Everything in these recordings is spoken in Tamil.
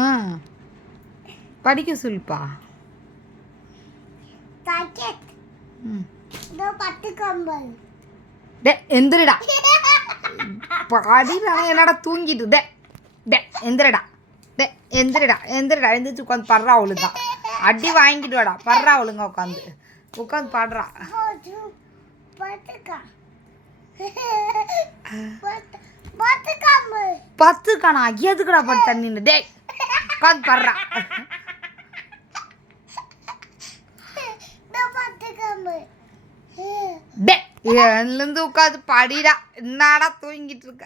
ஆ படிக்க சொல்லுப்பா. டே எந்திரடா படிடா. என்னடா தூங்கிட்டு டே டே எந்திரடா டே எந்திரடா எந்திரடா எந்திரிச்சு உட்காந்து படுறா. ஒழுங்கா அடி வாங்கிட்டு வாடா. படுறா ஒழுங்கா உட்காந்து உட்காந்து பாடுறா. பத்துக்கானா எதுக்குடா பட்டு தண்ணி டே உட்காந்து படுறா. டே இருந்து உட்காந்து படிடா. என்னடா தூங்கிட்டு இருக்க.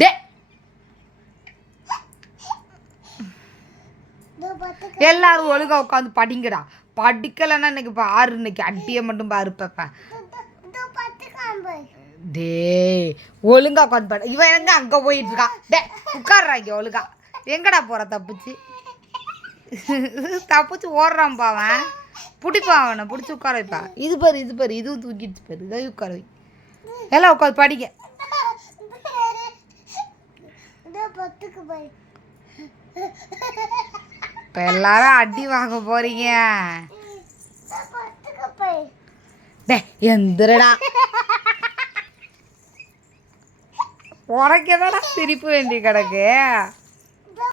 டே எல்லாரும் ஒழுங்கா உட்காந்து படிங்கடா. படிக்கலைன்னா இன்னைக்கு பாரு. இன்னைக்கு அடியை மட்டும் பாரு. பாப்பா டே ஒழுங்கா உட்காந்து பாடு. இவன் எங்க அங்கே போயிட்டு இருக்கா. டே உட்கார்றா இங்கே ஒழுங்கா. எங்கடா போற தப்பிச்சு தப்பிச்சு ஓடுறான்ப்பா அவன். பிடிப்பா அவனை பிடிச்சி உட்கார வைப்பா. இது பாரு இது பாரு இதுவும் தூக்கிடுச்சு பாரு. இதை உட்கார வை. எல்லாம் உட்காந்து படிக்க. இப்போ எல்லாரும் அடி வாங்க போறீங்க. டே எந்திரடா. உனக்கு எதனா சிரிப்பு வேண்டி கிடக்கு.